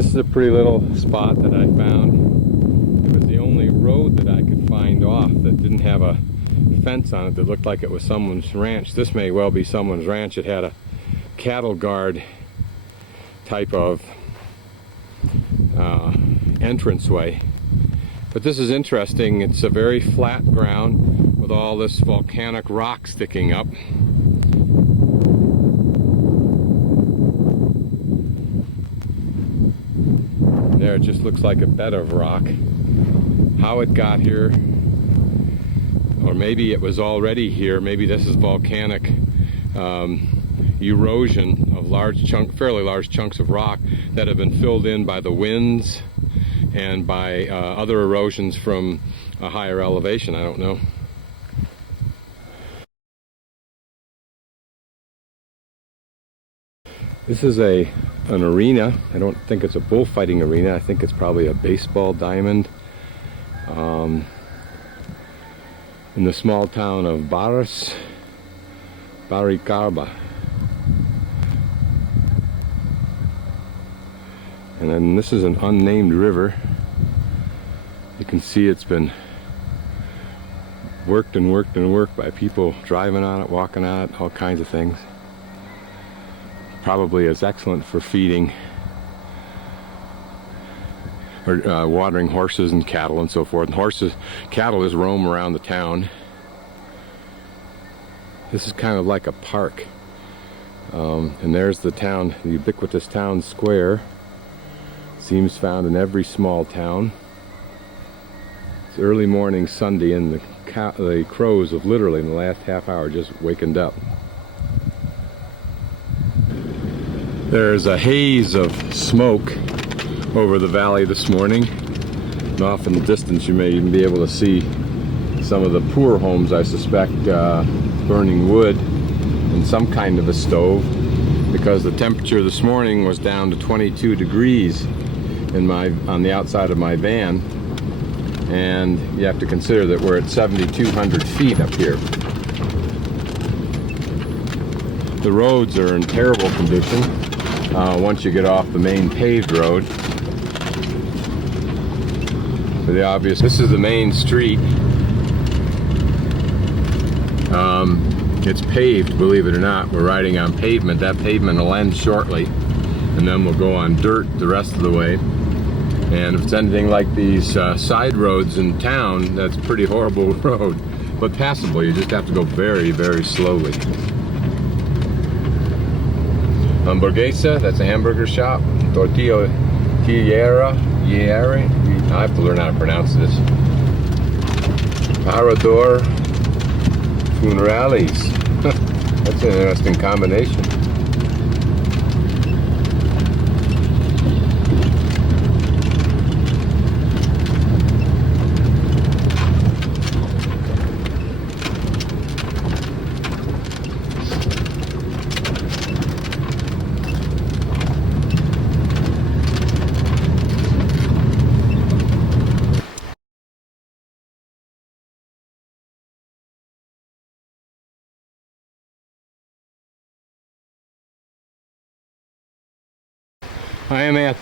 This is a pretty little spot that I found. It was the only road that I could find off that didn't have a fence on it that looked like it was someone's ranch. This may well be someone's ranch. It had a cattle guard type of entranceway. But this is interesting. It's a very flat ground with all this volcanic rock sticking up. There, it just looks like a bed of rock. How it got here, or maybe it was already here. Maybe this is volcanic erosion of fairly large chunks of rock that have been filled in by the winds and by other erosions from a higher elevation. I don't know. This is an arena. I don't think it's a bullfighting arena. I think it's probably a baseball diamond. In the small town of Baricarba. And then this is an unnamed river. You can see it's been worked and worked and worked by people driving on it, walking on it, all kinds of things. Probably is excellent for feeding or watering horses and cattle and so forth. And cattle just roam around the town. This is kind of like a park. And there's the town, the ubiquitous town square. Seems found in every small town. It's early morning Sunday and the crows have literally in the last half hour just wakened up. There's a haze of smoke over the valley this morning. And off in the distance you may even be able to see some of the poor homes, I suspect, burning wood in some kind of a stove, because the temperature this morning was down to 22 degrees on the outside of my van. And you have to consider that we're at 7,200 feet up here. The roads are in terrible condition once you get off the main paved road. For the obvious, this is the main street. It's paved, believe it or not. We're riding on pavement. That pavement will end shortly, and then we'll go on dirt the rest of the way. And if it's anything like these side roads in town, that's a pretty horrible road, but passable. You just have to go very, very slowly. Hamburguesa, that's a hamburger shop. Tortillera, I have to learn how to pronounce this. Parador Funeralis. That's an interesting combination. I am at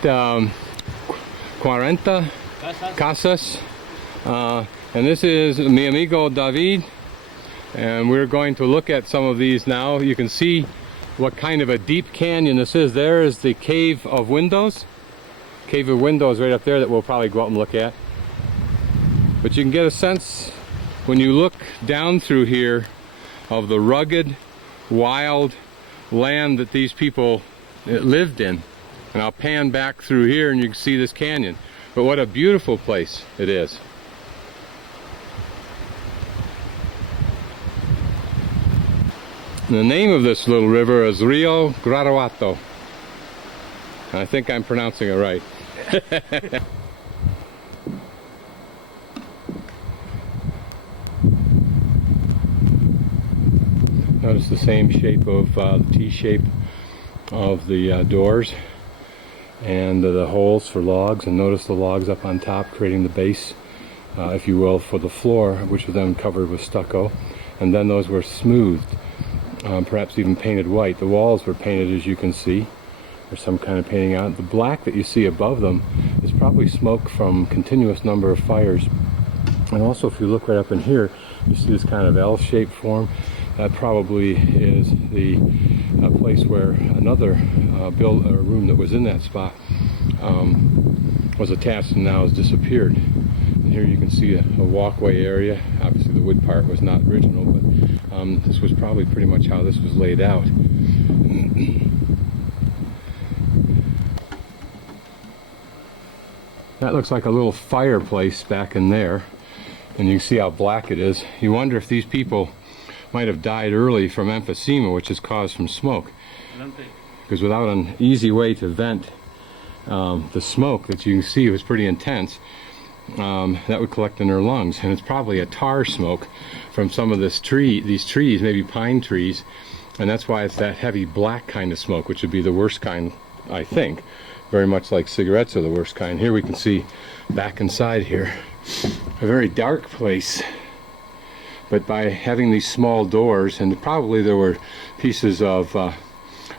Cuarenta, Casas, and this is mi amigo David, and we're going to look at some of these now. You can see what kind of a deep canyon this is. There is the Cave of Windows right up there that we'll probably go out and look at. But you can get a sense when you look down through here of the rugged, wild land that these people lived in. And I'll pan back through here and you can see this canyon. But what a beautiful place it is. And the name of this little river is Rio Guarawato. I think I'm pronouncing it right. Notice the same shape of the T-shape of the doors. And the holes for logs, and notice the logs up on top creating the base, if you will, for the floor, which was then covered with stucco, and then those were smoothed, perhaps even painted white. The walls were painted, as you can see, There's some kind of painting on it. The black that you see above them is probably smoke from continuous number of fires. And also, if you look right up in here, you see this kind of L-shaped form. That probably is the place where another room that was in that spot was attached and now has disappeared. And here you can see a walkway area. Obviously the wood part was not original, but this was probably pretty much how this was laid out. That looks like a little fireplace back in there, and you can see how black it is. You wonder if these people might have died early from emphysema, which is caused from smoke. Because without an easy way to vent the smoke that you can see was pretty intense, that would collect in their lungs, and it's probably a tar smoke from some of these trees, maybe pine trees, and that's why it's that heavy black kind of smoke, which would be the worst kind, I think. Very much like cigarettes are the worst kind. Here we can see back inside here, a very dark place, but by having these small doors, and probably there were pieces of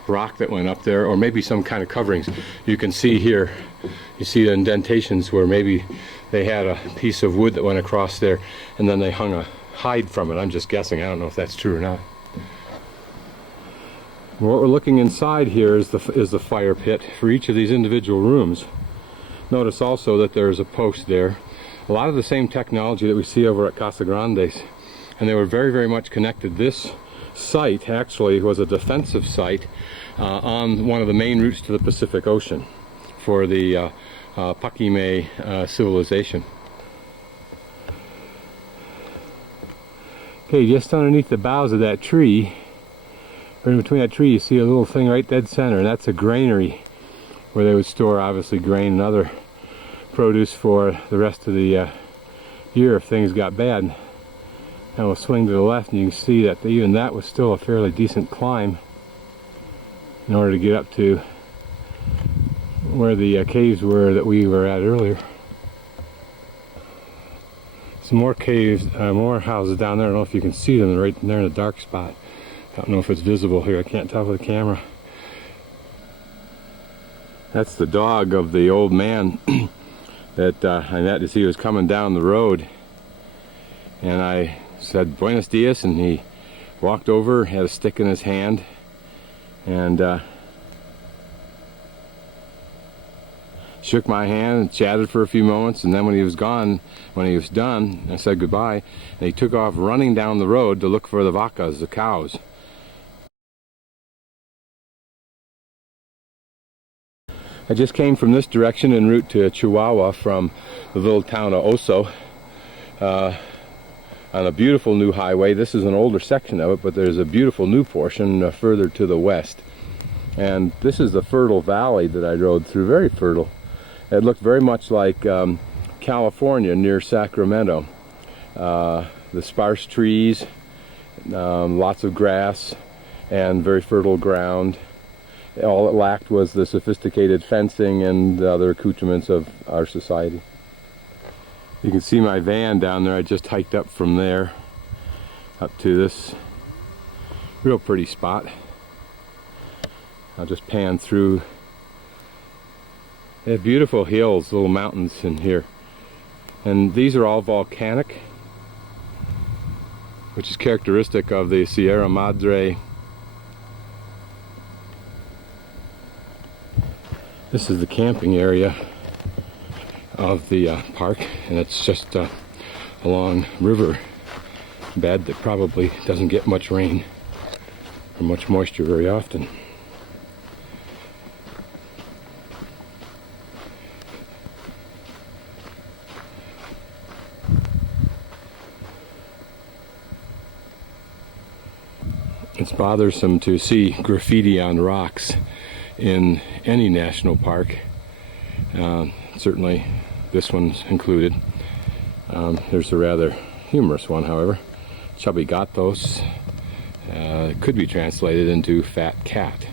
rock that went up there, or maybe some kind of coverings. You can see here, you see the indentations where maybe they had a piece of wood that went across there, and then they hung a hide from it. I'm just guessing. I don't know if that's true or not. What we're looking inside here is the fire pit for each of these individual rooms. Notice also that there is a post there. A lot of the same technology that we see over at Casa Grandes, and they were very, very much connected. This site actually was a defensive site on one of the main routes to the Pacific Ocean for the Paquime civilization. Okay, just underneath the boughs of that tree, right in between that tree, you see a little thing right dead center, and that's a granary where they would store obviously grain and other produce for the rest of the year if things got bad. And we'll swing to the left, and you can see that even that was still a fairly decent climb in order to get up to where the caves were that we were at earlier. Some more caves, more houses down there. I don't know if you can see them. They're right there in a dark spot. I don't know if it's visible here. I can't tell with the camera. That's the dog of the old man that I met as he was coming down the road. And I said, "Buenos dias," and he walked over, had a stick in his hand, and shook my hand and chatted for a few moments, and then when he was done, I said goodbye, and he took off running down the road to look for the vacas, the cows. I just came from this direction en route to Chihuahua from the little town of Oso on a beautiful new highway. This is an older section of it, but there's a beautiful new portion further to the west. And this is the fertile valley that I rode through, very fertile. It looked very much like California near Sacramento. The sparse trees, lots of grass, and very fertile ground. All it lacked was the sophisticated fencing and the other accoutrements of our society. You can see my van down there. I just hiked up from there up to this real pretty spot. I'll just pan through. They have beautiful hills, little mountains in here. And these are all volcanic, which is characteristic of the Sierra Madre. This is the camping area of the park, and it's just a long river bed that probably doesn't get much rain or much moisture very often. It's bothersome to see graffiti on rocks in any national park, certainly this one's included. There's a rather humorous one, however. Chubby gatos could be translated into fat cat.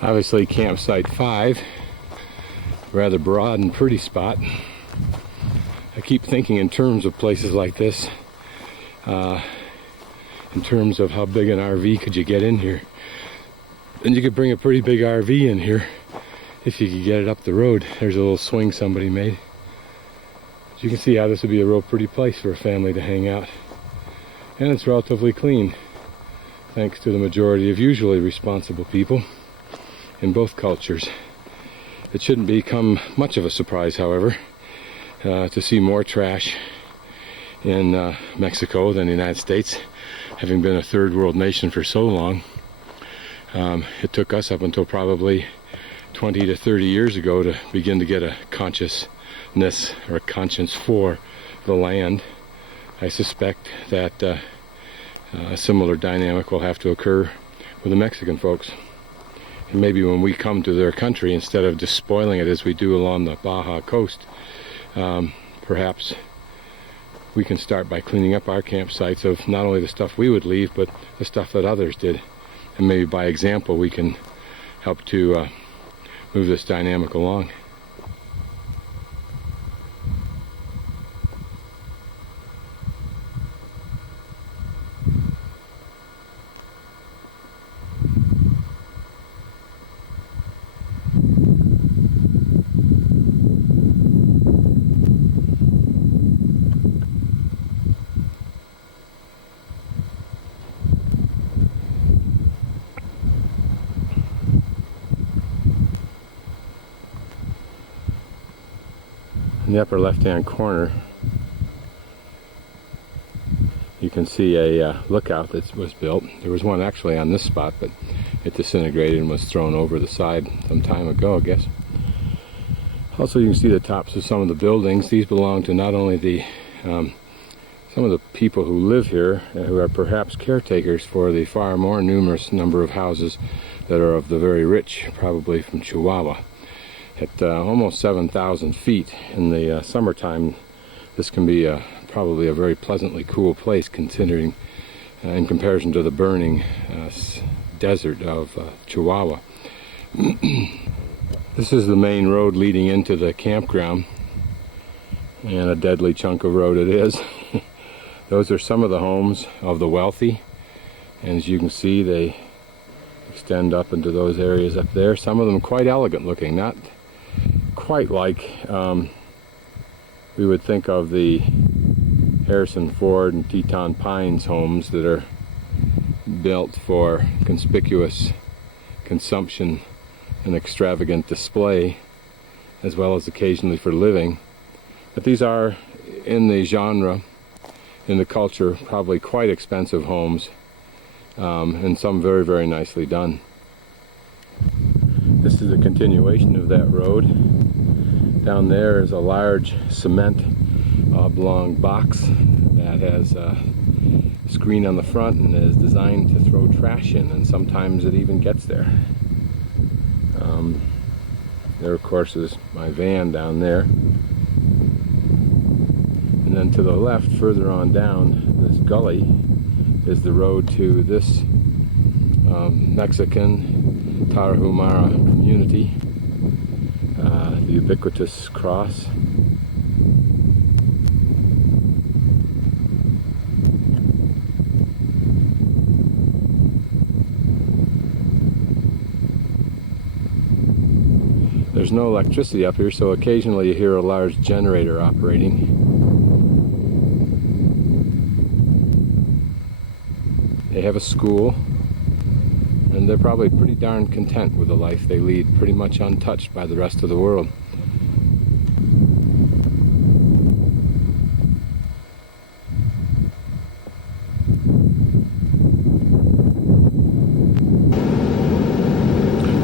Obviously campsite 5, rather broad and pretty spot. I keep thinking in terms of places like this. in terms of how big an RV could you get in here. And you could bring a pretty big RV in here if you could get it up the road. There's a little swing somebody made. You can see how this would be a real pretty place for a family to hang out. And it's relatively clean, thanks to the majority of usually responsible people in both cultures. It shouldn't become much of a surprise, however, to see more trash in Mexico than the United States, having been a third world nation for so long. It took us up until probably 20 to 30 years ago to begin to get a consciousness or a conscience for the land. I suspect that a similar dynamic will have to occur with the Mexican folks. And maybe when we come to their country, instead of just spoiling it as we do along the Baja coast, perhaps we can start by cleaning up our campsites of not only the stuff we would leave, but the stuff that others did. And maybe by example we can help to move this dynamic along. In the upper left-hand corner, you can see a lookout that was built. There was one actually on this spot, but it disintegrated and was thrown over the side some time ago, I guess. Also, you can see the tops of some of the buildings. These belong to not only the some of the people who live here, who are perhaps caretakers for the far more numerous number of houses that are of the very rich, probably from Chihuahua. At almost 7,000 feet in the summertime, this can be probably a very pleasantly cool place, considering in comparison to the burning desert of Chihuahua. This is the main road leading into the campground, and a deadly chunk of road it is. Those are some of the homes of the wealthy, and as you can see, they extend up into those areas up there. Some of them quite elegant looking, not quite like we would think of the Harrison Ford and Teton Pines homes that are built for conspicuous consumption and extravagant display, as well as occasionally for living. But these are, in the genre, in the culture, probably quite expensive homes, and some very, very nicely done. This is a continuation of that road. Down there is a large cement oblong box that has a screen on the front and is designed to throw trash in, and sometimes it even gets there. There, of course, is my van down there. And then to the left, further on down this gully, is the road to this Mexican Tarahumara community, the ubiquitous cross. There's no electricity up here, so occasionally you hear a large generator operating. They have a school, and they're probably pretty darn content with the life they lead, pretty much untouched by the rest of the world.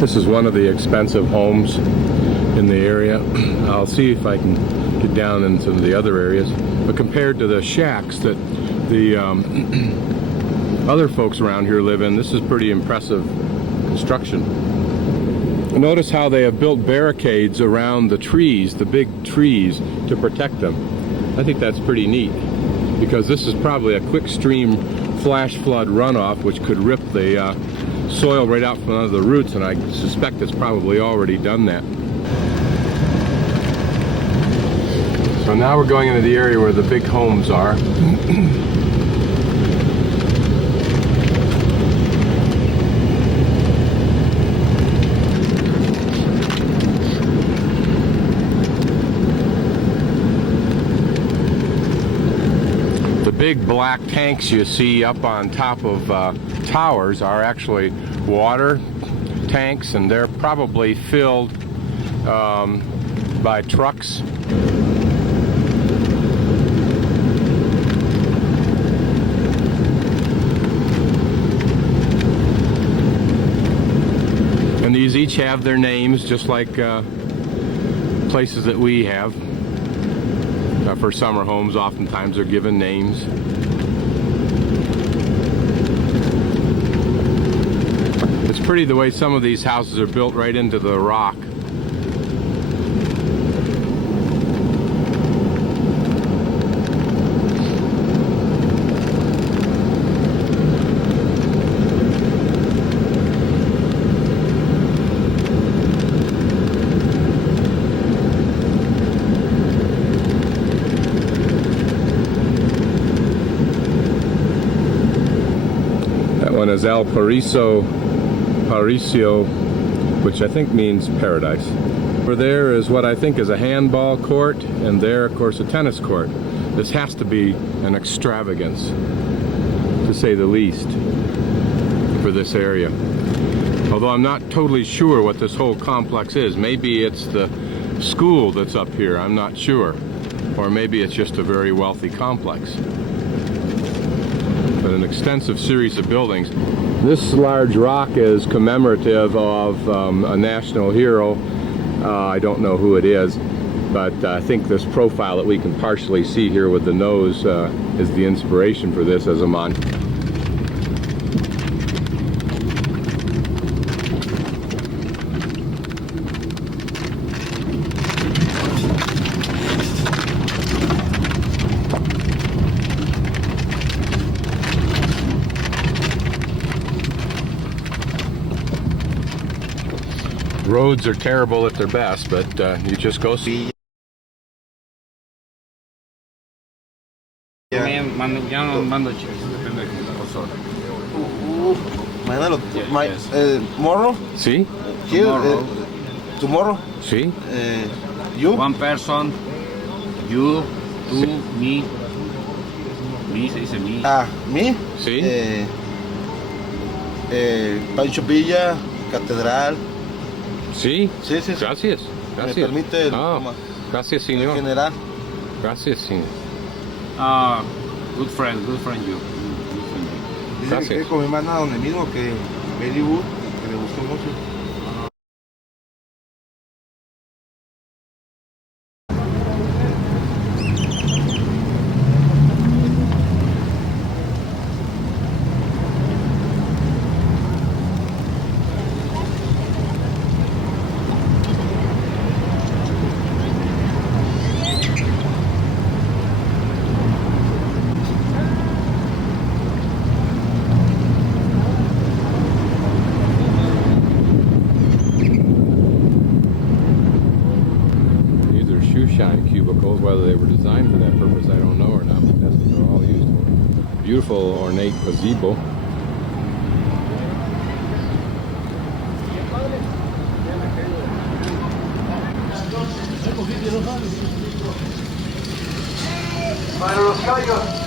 This is one of the expensive homes in the area. I'll see if I can get down in some of the other areas. But compared to the shacks that the other folks around here live in, this is pretty impressive construction. Notice how they have built barricades around the trees, the big trees, to protect them. I think that's pretty neat, because this is probably a quick stream flash flood runoff which could rip the soil right out from under the roots, and I suspect it's probably already done that. So now we're going into the area where the big homes are. big black tanks you see up on top of towers are actually water tanks, and they're probably filled by trucks. And these each have their names, just like places that we have. For summer homes, oftentimes they're given names. It's pretty the way some of these houses are built right into the rock. One is El Paraiso, which I think means paradise. Over there is what I think is a handball court, and there, of course, a tennis court. This has to be an extravagance, to say the least, for this area. Although I'm not totally sure what this whole complex is. Maybe it's the school that's up here, I'm not sure. Or maybe it's just a very wealthy complex. But an extensive series of buildings. This large rock is commemorative of a national hero. I don't know who it is, but I think this profile that we can partially see here with the nose is the inspiration for this as a monument. Roads are terrible at their best, but you just go see. Tomorrow? See? Here, tomorrow? See? You? One person, you, tú, me. Me se dice me. Ah, me? See? Pancho Villa, Catedral. Sí, Sí, sí, sí. Gracias. Me permite Gracias, señor. general. Gracias, señor. Good friend you. Good friend you. Dice Gracias. que quiere comer más nada donde mismo, que very good, que le gustó mucho. Shine cubicles. Whether they were designed for that purpose, I don't know or not, but that's what they're all used for. Beautiful ornate gazebo. Para los callos.